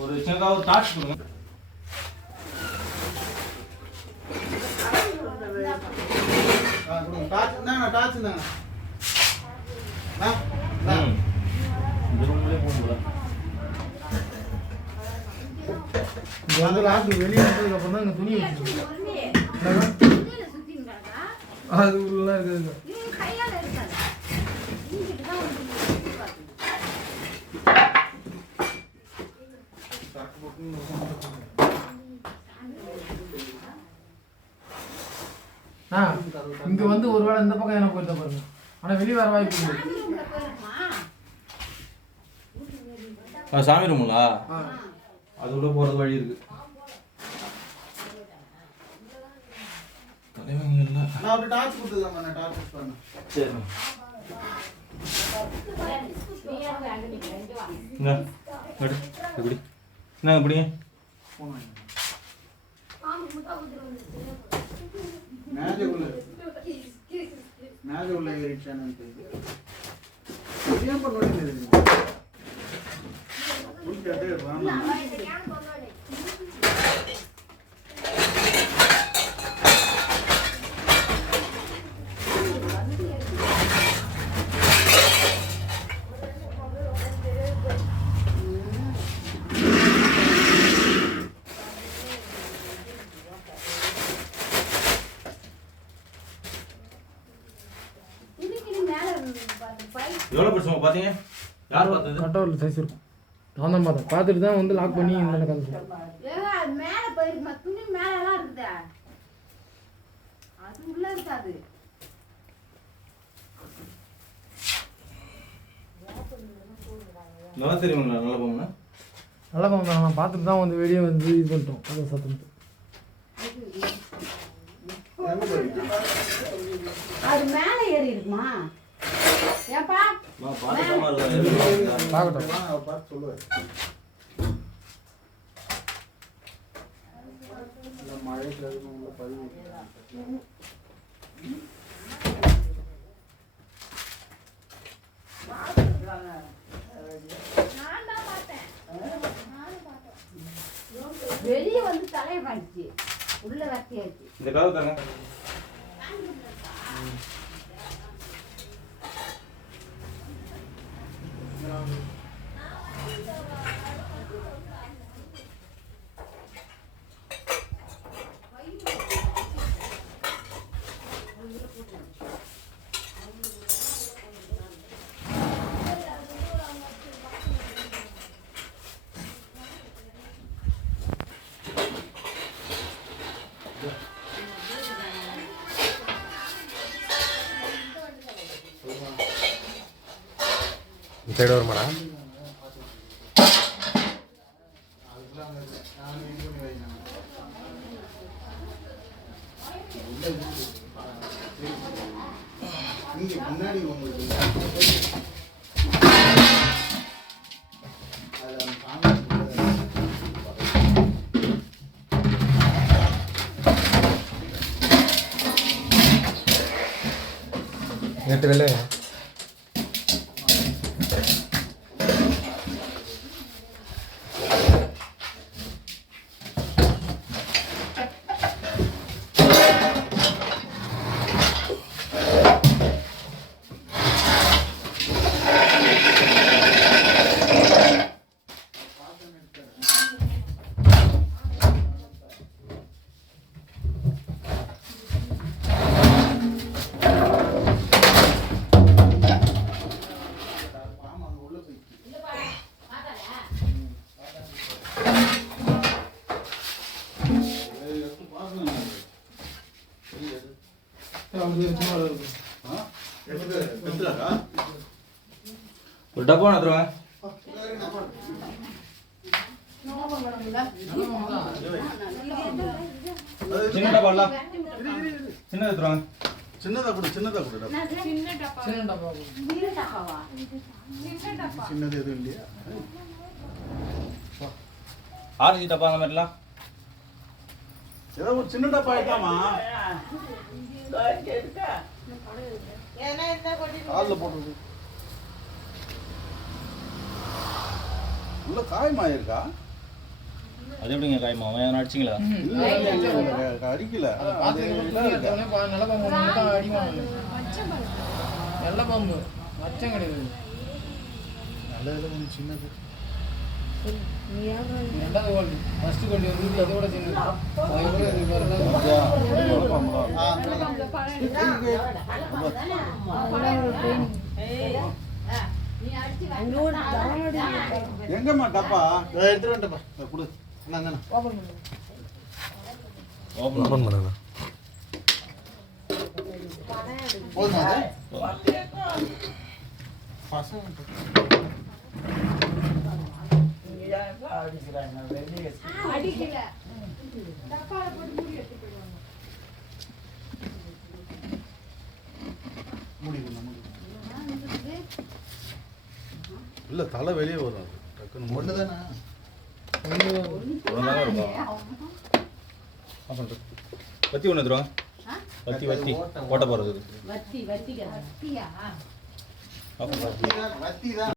ஒரு சின்னதாக ஒரு டார்ச் கொடுங்க. டார்ச் தாங்க, டார்ச் தாங்க. இந்த ரூம்லேயே போகல. இங்கே வந்து லாஸ்ட் வெளியே வந்ததுக்கப்புறம் தான் இங்கே துணி வச்சுருக்கோம். அது உள்ளலாம் இருக்குதுங்க. இங்கே வந்து ஒரு வேளை இந்த பக்கம் என்ன போயிட்டு பாருங்க. ஆனால் வெளியே வர வாய்ப்பு இல்லை. சாமி ரூமுங்களா? அது உள்ள போகிறது வழி இருக்கு. தலைவங்க இல்லை. நான் ஒரு டார்ச் கொடுத்துருக்கேன். நான் டார்ச் பண்ணேன். சரி. எப்படி என்ன எப்படிங்க மேலே உள்ள ஏறிச்சானு ஏன் பண்ணுறது எவ்வளோ பிரச்சனை பார்த்தீங்க? யார் பார்த்தது? கட்டவரில் சைஸ் இருக்கும். நான் தான் பார்த்தேன். பார்த்துட்டு தான் வந்து லாக் பண்ணி இந்த கதை மேலே போயிருக்குமா? துணி மேலெல்லாம் இருக்குதா? அது உள்ள இருக்காது. நல்லா தெரியுங்களா? நல்லா போங்க. நல்லா போங்க. நான் பார்த்துட்டு தான் வந்து வெளியே வந்து இது பண்ணிட்டோம். அதை சத்தம் அது மேலே ஏறி இருக்குமா? ஏப்பா பார்க்கட்டும். வெளியே வந்து தலையை காணிச்சு உள்ள வத்தியாச்சு. இந்த கதவு தாங்க. சைடு வருமாடா? முன்னாடி உங்களுக்கு நேற்று வெளில ஒரு டப்பா எடுத்துருவேன். சின்ன டப்பா இல்ல? சின்னது எடுத்துருவாங்க. சின்னதா கொடு, சின்னதா கொடு. சின்னது எதுவும் இல்லையா? ஆரஞ்சு டப்பா அந்த மாதிரிலாம் ஏதோ ஒரு சின்ன டப்பா ஆயிட்டாமா? காலில் போடுறது உள்ள காயமாயிருக்கா? அது எப்படிங்க காயமா அவன் அடிச்சிங்களா அடிக்கல நல்ல பாம்பு ஒன்று தான் அடிவாங்க. நல்ல பாம்பு மச்சம் கிடையாது. நல்லதுல கொஞ்சம் சின்னது. ரெண்டாவது கோல்டு ஃபர்ஸ்ட் கோல்டு வந்து இதோட சின்னது. எங்கம்மா டப்பா எடுத்துட்டு வந்துட்டப்பா கொடு. என்னங்கண்ணா ஓபன் பண்ணுங்க போதுமா பசங்க அடிக்கல டப்பால போட்டு மூடி எடுத்து போடுவாங்க. முடியும் இல்ல தலை வெளியே வரும். டக்குன்னு ஒன்று தானே ஒழுங்காக இருக்கும் அப்புறம் வத்தி ஒன்று தருவா வத்தி வத்தி ஓட்ட போகிறது வத்தி வத்தியா அப்புறம் வத்தி தான்